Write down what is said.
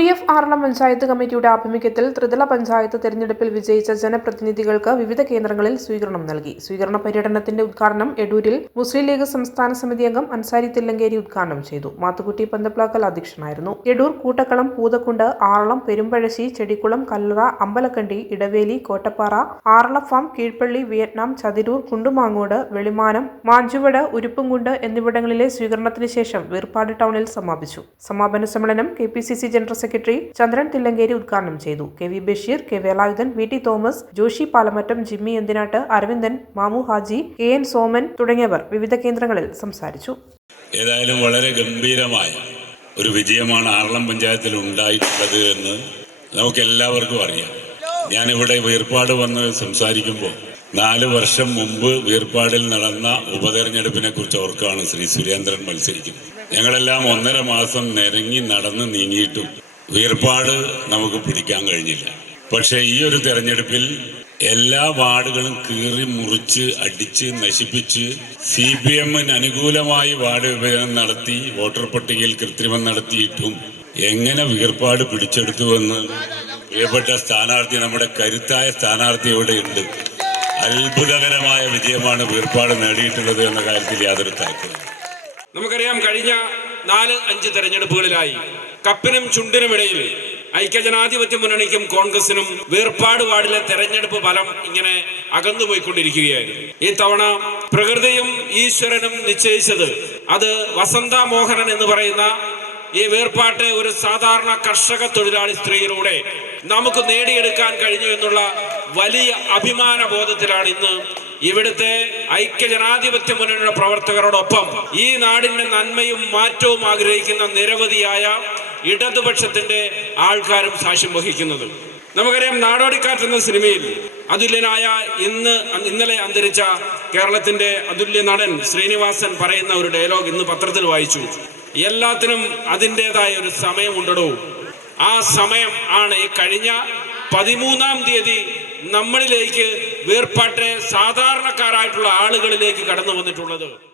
D F Aralam panchayat കമ്മിറ്റിയുടെ ആഭിമുഖ്യത്തിൽ ത്രിതല പഞ്ചായത്ത് തെരഞ്ഞെടുപ്പിൽ വിജയിച്ച ജനപ്രതിനിധികൾക്ക് വിവിധ കേന്ദ്രങ്ങളിൽ സ്വീകരണം നൽകി. സ്വീകരണ പര്യടനത്തിന്റെ ഉദ്ഘാടനം എടൂരിൽ മുസ്ലിം ലീഗ് സംസ്ഥാന സമിതി അംഗം അൻസാരി തില്ലങ്കേരി ഉദ്ഘാടനം ചെയ്തു. മാത്തുക്കുട്ടി പന്തപ്ലാക്കൽ അധ്യക്ഷനായിരുന്നു. എടൂർ കൂട്ടക്കളം പൂതക്കുണ്ട് ആറളം പെരുമ്പഴശ്ശി ചെടിക്കുളം കല്ലറ അമ്പലക്കണ്ടി ഇടവേലി കോട്ടപ്പാറ ആറള ഫാം കീഴ്പള്ളി വിയറ്റ്നാം ചതിരൂർ കുണ്ടുമാങ്ങോട് വെളിമാനം മാഞ്ചുവട് ഉരുപ്പുംകുണ്ട് എന്നിവിടങ്ങളിലെ സ്വീകരണത്തിന് ശേഷം വീർപ്പാട് ടൗണിൽ സമാപിച്ചു. സമാപന സമ്മേളനം K P C C general secretary Chandran Thillankeri ഉദ്ഘാടനം ചെയ്തു. K V Basheer K Velayudhan V T Thomas Joshi Palamattam Jimmy Enthinattu Aravindan Mamu Haji K N Soman തുടങ്ങിയവർ വിവിധ കേന്ദ്രങ്ങളിൽ സംസാരിച്ചു. ഏതായാലും വളരെ ഗംഭീരമായ ഒരു വിജയമാണ് ആറളം പഞ്ചായത്തിൽ ഉണ്ടായിട്ടുള്ളത് എന്ന് നമുക്ക് എല്ലാവർക്കും അറിയാം. ഞാനിവിടെ വീർപ്പാട് വന്ന് സംസാരിക്കുമ്പോൾ നാല് വർഷം മുമ്പ് വീർപ്പാടിൽ നടന്ന ഉപതെരഞ്ഞെടുപ്പിനെ കുറിച്ച് ഓർക്കാണ് ശ്രീ സുരേന്ദ്രൻ മത്സരിക്കുന്നത്. ഞങ്ങളെല്ലാം ഒന്നര മാസം നിരങ്ങി നടന്ന് നീങ്ങിയിട്ടും വീർപ്പാട് നമുക്ക് പിടിക്കാൻ കഴിഞ്ഞില്ല. പക്ഷേ ഈ ഒരു തെരഞ്ഞെടുപ്പിൽ എല്ലാ വാർഡുകളും കീറി മുറിച്ച് അടിച്ച് നശിപ്പിച്ച് സി പി എമ്മിന് അനുകൂലമായി വാർഡ് വിഭജനം നടത്തി വോട്ടർ പട്ടികയിൽ കൃത്രിമം നടത്തിയിട്ടും എങ്ങനെ വീർപ്പാട് പിടിച്ചെടുത്തുവെന്ന് പ്രിയപ്പെട്ട സ്ഥാനാർത്ഥി നമ്മുടെ കരുത്തായ സ്ഥാനാർത്ഥി ഇവിടെയുണ്ട് അത്ഭുതകരമായ വിജയമാണ് വീർപ്പാട് നേടിയിട്ടുള്ളത് എന്ന കാര്യത്തിൽ യാതൊരു താല്പര്യം നമുക്കറിയാം കഴിഞ്ഞ നാല് അഞ്ച് തെരഞ്ഞെടുപ്പുകളിലായി കപ്പിനും ചുണ്ടിനും ഇടയിൽ ഐക്യജനാധിപത്യ മുന്നണിക്കും കോൺഗ്രസിനും വേർപാട് വാർഡിലെ തെരഞ്ഞെടുപ്പ് ഫലം ഇങ്ങനെ അകന്നുപോയിക്കൊണ്ടിരിക്കുകയായിരുന്നു. ഈ തവണ പ്രകൃതിയും ഈശ്വരനും നിശ്ചയിച്ചത് അത് വസന്ത മോഹനൻ എന്ന് പറയുന്ന ഈ വേർപാട്ടെ ഒരു സാധാരണ കർഷക തൊഴിലാളി സ്ത്രീയിലൂടെ നമുക്ക് നേടിയെടുക്കാൻ കഴിഞ്ഞു എന്നുള്ള വലിയ അഭിമാന ബോധത്തിലാണ് ഇന്ന് ഇവിടുത്തെ ഐക്യജനാധിപത്യ മുന്നണിയുടെ പ്രവർത്തകരോടൊപ്പം ഈ നാടിന്റെ നന്മയും മാറ്റവും ആഗ്രഹിക്കുന്ന നിരവധിയായ ഇടതുപക്ഷത്തിന്റെ ആൾക്കാരും സാക്ഷ്യം വഹിക്കുന്നത്. നമുക്കറിയാം നാടോടിക്കാറ്റ് എന്ന സിനിമയിൽ അതുല്യനായ ഇന്ന് ഇന്നലെ അന്തരിച്ച കേരളത്തിന്റെ അതുല്യ നടൻ ശ്രീനിവാസൻ പറയുന്ന ഒരു ഡയലോഗ് ഇന്ന് പത്രത്തിൽ വായിച്ചു. എല്ലാത്തിനും അതിന്റെതായ ഒരു സമയമുണ്ടടോ. ആ സമയം ആണ് ഈ കഴിഞ്ഞ പതിമൂന്നാം തീയതി നമ്മളിലേക്ക് വേർപാട്ടെ സാധാരണക്കാരായിട്ടുള്ള ആളുകളിലേക്ക് കടന്നു വന്നിട്ടുള്ളത്.